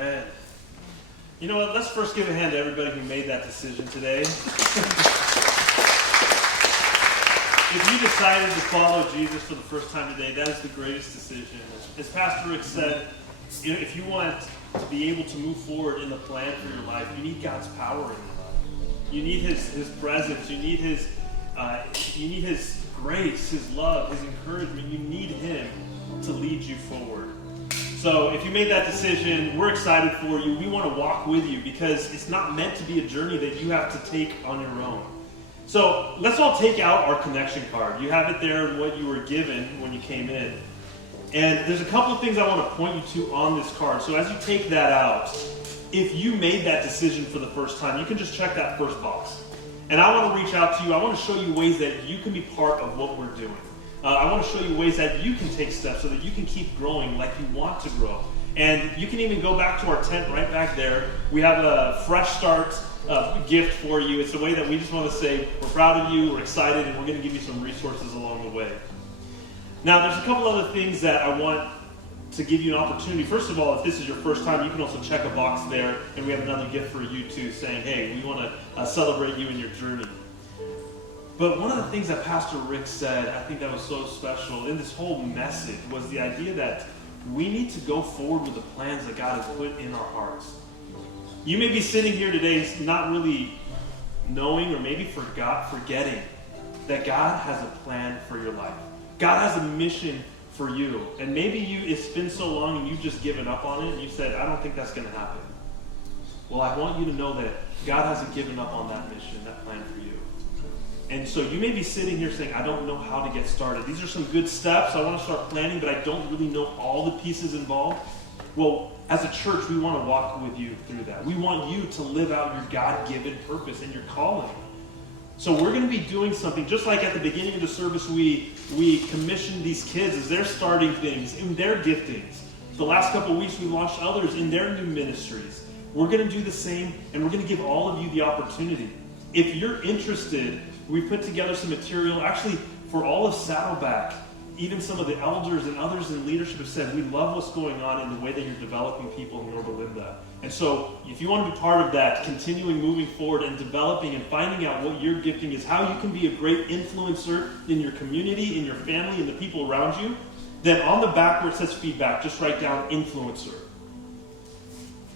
Amen. You know what? Let's first give a hand to everybody who made that decision today. If you decided to follow Jesus for the first time today, that is the greatest decision. As Pastor Rick said, if you want to be able to move forward in the plan for your life, you need God's power in your life. You need His presence. You need His grace, His love, His encouragement. You need Him to lead you forward. So if you made that decision, we're excited for you. We want to walk with you because it's not meant to be a journey that you have to take on your own. So let's all take out our connection card. You have it there in what you were given when you came in. And there's a couple of things I want to point you to on this card. So as you take that out, if you made that decision for the first time, you can just check that first box. And I want to reach out to you. I want to show you ways that you can be part of what we're doing. I want to show you ways that you can take steps so that you can keep growing like you want to grow. And you can even go back to our tent right back there. We have a fresh start gift for you. It's a way that we just want to say we're proud of you, we're excited, and we're going to give you some resources along the way. Now, there's a couple other things that I want to give you an opportunity. First of all, if this is your first time, you can also check a box there, and we have another gift for you too, saying, hey, we want to celebrate you in your journey. But one of the things that Pastor Rick said, I think that was so special in this whole message, was the idea that we need to go forward with the plans that God has put in our hearts. You may be sitting here today not really knowing or maybe forgetting that God has a plan for your life. God has a mission for you. And maybe it's been so long and you've just given up on it and you said, I don't think that's going to happen. Well, I want you to know that God hasn't given up on that mission, that plan for you. And so you may be sitting here saying, I don't know how to get started. These are some good steps. I want to start planning, but I don't really know all the pieces involved. Well, as a church, we want to walk with you through that. We want you to live out your God-given purpose and your calling. So we're going to be doing something, just like at the beginning of the service, we commissioned these kids as they're starting things in their giftings. The last couple of weeks, we launched others in their new ministries. We're going to do the same, and we're going to give all of you the opportunity. If you're interested, we put together some material, actually, for all of Saddleback. Even some of the elders and others in leadership have said, we love what's going on in the way that you're developing people in Yorba Linda. And so, if you want to be part of that, continuing moving forward and developing and finding out what your gifting is, how you can be a great influencer in your community, in your family, and the people around you, then on the back where it says feedback, just write down influencer.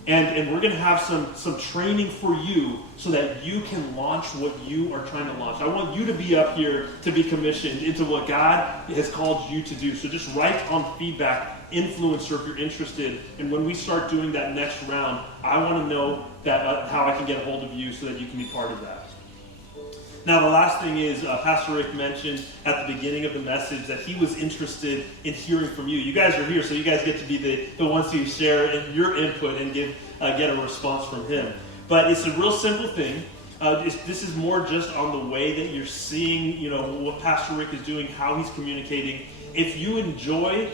And we're going to have some training for you so that you can launch what you are trying to launch. I want you to be up here to be commissioned into what God has called you to do. So just write on feedback, influencer, if you're interested. And when we start doing that next round, I want to know that how I can get a hold of you so that you can be part of that. Now, the last thing is, Pastor Rick mentioned at the beginning of the message that he was interested in hearing from you. You guys are here, so you guys get to be the ones who share your input and get a response from him. But it's a real simple thing. This is more just on the way that you're seeing, what Pastor Rick is doing, how he's communicating. If you enjoy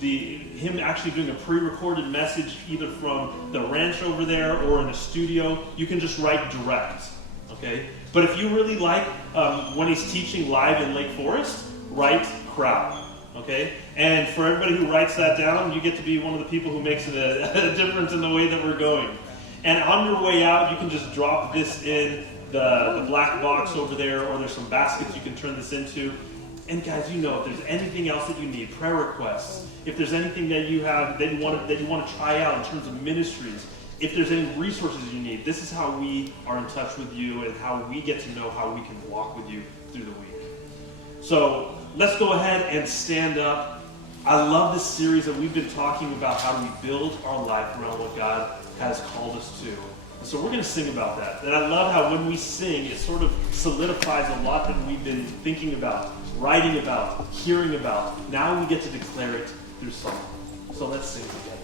him actually doing a pre-recorded message, either from the ranch over there or in the studio, you can just write direct. Okay, but if you really like when he's teaching live in Lake Forest, write crowd. Okay, and for everybody who writes that down, you get to be one of the people who makes a difference in the way that we're going. And on your way out, you can just drop this in the black box over there, or there's some baskets you can turn this into. And guys, if there's anything else that you need, prayer requests, if there's anything that you have that you want to try out in terms of ministries. If there's any resources you need, this is how we are in touch with you and how we get to know how we can walk with you through the week. So let's go ahead and stand up. I love this series that we've been talking about how do we build our life around what God has called us to. And so we're going to sing about that. And I love how when we sing, it sort of solidifies a lot that we've been thinking about, writing about, hearing about. Now we get to declare it through song. So let's sing together.